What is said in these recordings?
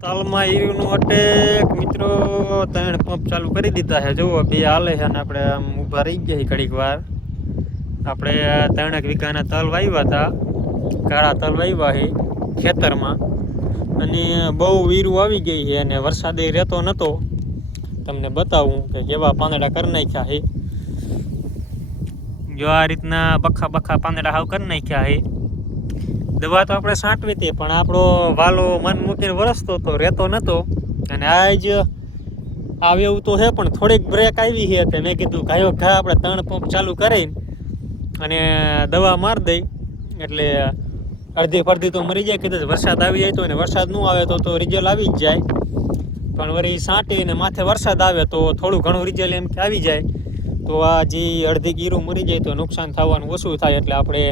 તાલમાં ઈરુનું attack મિત્રો 3 pump ચાલુ કરી દીધા છે. જુઓ 2 હાલે છે અને આપણે આમ ઊભા રહી ગયા ઘડીક વાર. આપણે 3 વીઘાના તલ વાવ્યા હતા, કાળા તલ વાવ્યા છે ખેતરમાં, અને બહુ ઈરું આવી ગઈ છે અને વરસાદે રહેતો નહોતો. તમને બતાવું કે કેવા પાંદડા કરી નાખ્યા છે. જો આ રીતના બખા પાંદડા હાવ કરી નાખ્યા છે. દવા તો આપણે છાંટવી હતી, પણ આપણો વાલો મન મૂકીને વરસતો તો રહેતો નહોતો. અને આજ આવે એવું તો છે, પણ થોડીક બ્રેક આવી છે કે મેં કીધું ઘાયો ઘા આપણે 3 પંપ ચાલુ કરીને અને દવા મારી દઈ એટલે અડધી ફરધી તો મરી જાય. કીધું વરસાદ આવી જાય તો, અને વરસાદ ન આવે તો રિઝલ્ટ આવી જ જાય. પણ વળી છાંટીને માથે વરસાદ આવે તો થોડું ઘણું રિઝલ્ટ એમ કે આવી જાય. તો આ જે અડધી ગીરું મરી જાય તો નુકસાન થવાનું ઓછું થાય. એટલે આપણે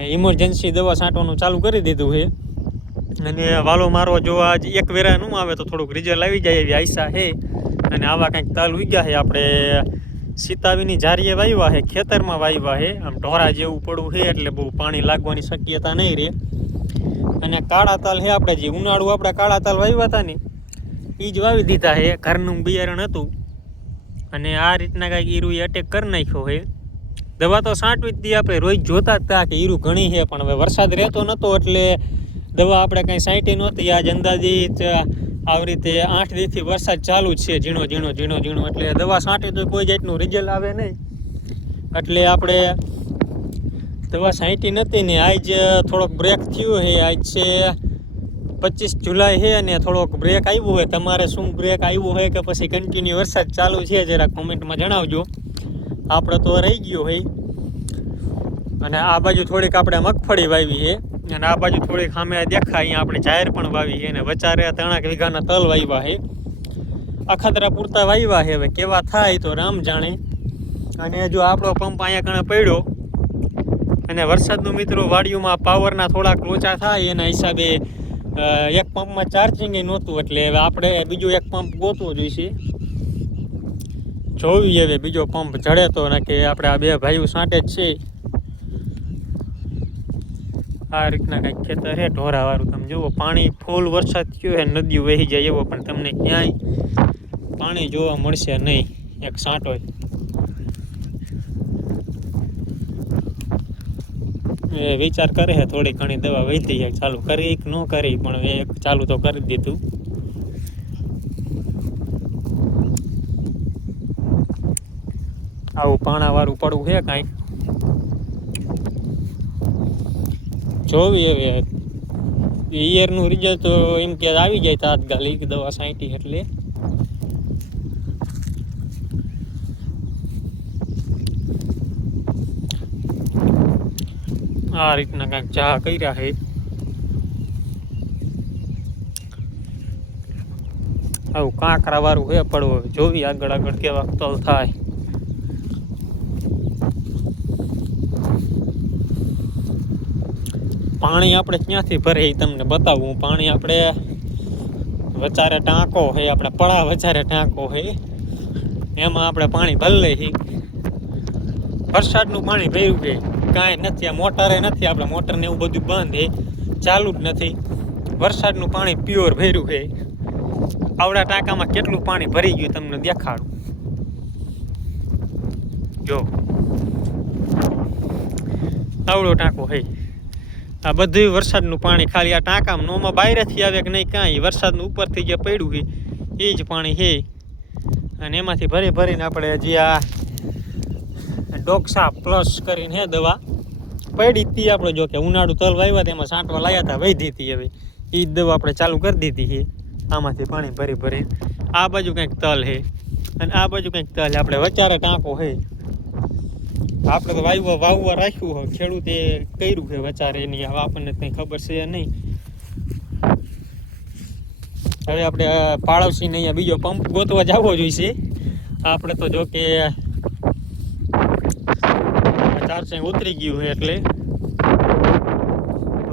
ઇમરજન્સી દવા છાંટવાનું ચાલુ કરી દીધું છે. અને વાલો મારો જો આજ એક વેરા ન આવે તો થોડુંક રિઝલ્ટ આવી જાય એવી આશા છે. અને આવા કંઈક તલ ઉગ્યા છે. આપણે સીતાવીની જારીએ વાવ્યા છે, ખેતરમાં વાવ્યા છે. આમ ઢોરા જેવું પડવું છે એટલે બહુ પાણી લાગવાની શક્યતા નહીં રહે. અને કાળા તલ છે, આપણે જે ઉનાળું આપણે કાળા તલ વાવ્યા હતા ને એ જ વાવી દીધા છે. ઘરનું બિયારણ હતું અને આ રીતના કાંઈક ઈરુએ અટેક કરી નાખ્યો છે. દવા તો છાંટવી જ હતી, આપણે રોજ જોતા જ હતા કે ઈરું ઘણી છે, પણ હવે વરસાદ રહેતો નહોતો એટલે દવા આપણે કંઈ છાંટી નહોતી. આજ અંદાજિત આવી રીતે 8 દીથી વરસાદ ચાલુ જ છે, ઝીણો. એટલે દવા છાંટી તો કોઈ જાતનું રિઝલ્ટ આવે નહીં. એટલે આપણે દવા છાંટી નથી ને આજ થોડોક બ્રેક થયો છે. આજ છે 25 જુલાઈ છે અને થોડોક બ્રેક આવ્યો હોય. તમારે શું બ્રેક આવ્યો હોય કે પછી કન્ટિન્યુ વરસાદ ચાલુ છે જરા કોમેન્ટમાં જણાવજો. આપણે તો રહી ગયો હોય. અને આ બાજુ થોડીક આપણે મગફળી વાવી છે અને આ બાજુ થોડીક સામે દેખાય અહીંયા આપણે જાહેર પણ વાવી છે. અને વચારે 3 વીઘાના તલ વાવ્યા છે, અખાતરા પૂરતા વાવ્યા છે. હવે કેવા થાય તો રામ જાણે. અને જો આપણો પંપ અહીંયા કણે પડ્યો અને વરસાદનું મિત્રો વાડીઓમાં પાવરના થોડાક લોચા થાય એના હિસાબે એક પંપમાં ચાર્જિંગ નહોતું. એટલે હવે આપણે બીજો એક પંપ ગોતવો જોઈશે. જોવી હવે બીજો પંપ જડે તો, ને કે આપણે આ 2 ભાઈઓ સાંટે જ છે. આ રીતના કંઈક ખેતર છે ઢોરાવાળું. તમે જુઓ પાણી ફૂલ વરસાદ થયો છે, નદીઓ વહી જાય એવો, પણ તમને ક્યાંય પાણી જોવા મળશે નહીં એક સાંટો. એ વિચાર કરે છે થોડી ઘણી દવા વધી જાય ચાલુ કરી કે ન કરી, પણ એ ચાલુ તો કરી દીધું. આવું પાણાવાળું પડવું છે કાંઈક. જોવી હવે ઈયરનું રિઝલ્ટ તો એમ કે આવી જાય તાત્કાલિક દવા છાંટી. એટલે આ રીતના કાંઈક ચા કર્યા છે. આવું કાંકરા વાળું છે પડવો. જોવી આગળ કેવા તલ થાય. પાણી આપણે ક્યાંથી ભરે એ તમને બતાવું. પાણી આપણે વચારે ટાંકો છે, આપણે પડા વચારે ટાંકો છે, એમાં આપણે પાણી ભરી લઈએ. વરસાદનું પાણી ભર્યું છે, કાંઈ નથી. આ મોટરે નથી, આપણે મોટરને એવું બધું બંધ છે, ચાલુ જ નથી. વરસાદનું પાણી પ્યોર ભર્યું છે. આવડા ટાંકામાં કેટલું પાણી ભરી ગયું તમને દેખાડું. જો આવડો ટાંકો છે. આ બધું વરસાદનું પાણી ખાલી આ ટાંકામાં નોમાં બહારેથી આવે કે નહીં કાંઈ, વરસાદનું ઉપરથી જે પડ્યું છે એ જ પાણી છે. અને એમાંથી ભરીને આપણે જે આ ડોક્સા પ્લસ કરીને હે દવા પડી હતી આપણે, જો કે ઉનાળુ તલ વાવ્યા તેમાં છાંટવા લાવ્યા હતા, વધી હતી. હવે એ જ દવા આપણે ચાલુ કરી દીધી છે. આમાંથી પાણી ભરી આ બાજુ કંઈક તલ છે અને આ બાજુ કંઈક તલ. આપણે વચારે ટાંકો છે. આપણે તો વાવવા રાખ્યું હોય, ખેડૂતે કર્યું છે વચારે એની. હવે આપણને કંઈ ખબર છે નહીં. હવે આપણે પાડોશીને અહીંયા બીજો પંપ ગોતવા જવો જોઈશે. આપણે તો જો કે 400 ઉતરી ગયું છે. એટલે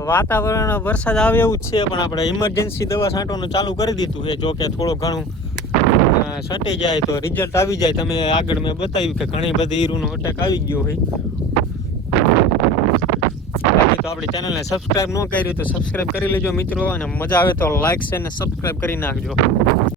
વાતાવરણ વરસાદ આવે એવું જ છે, પણ આપણે ઇમરજન્સી દવા છાંટવાનું ચાલુ કરી દીધું છે. જો કે થોડું ઘણું છટી જાય તો રિઝલ્ટ આવી જાય. તમે આગળ મેં બતાવ્યું કે ઘણી બધી ઈરુનો અટેક આવી ગયો હોય. બાકી તો તો આપણી ચેનલને સબસ્ક્રાઈબ ન કરી તો સબસ્ક્રાઈબ કરી લેજો મિત્રો, અને મજા આવે તો લાઈક છે અને સબસ્ક્રાઈબ કરી નાખજો.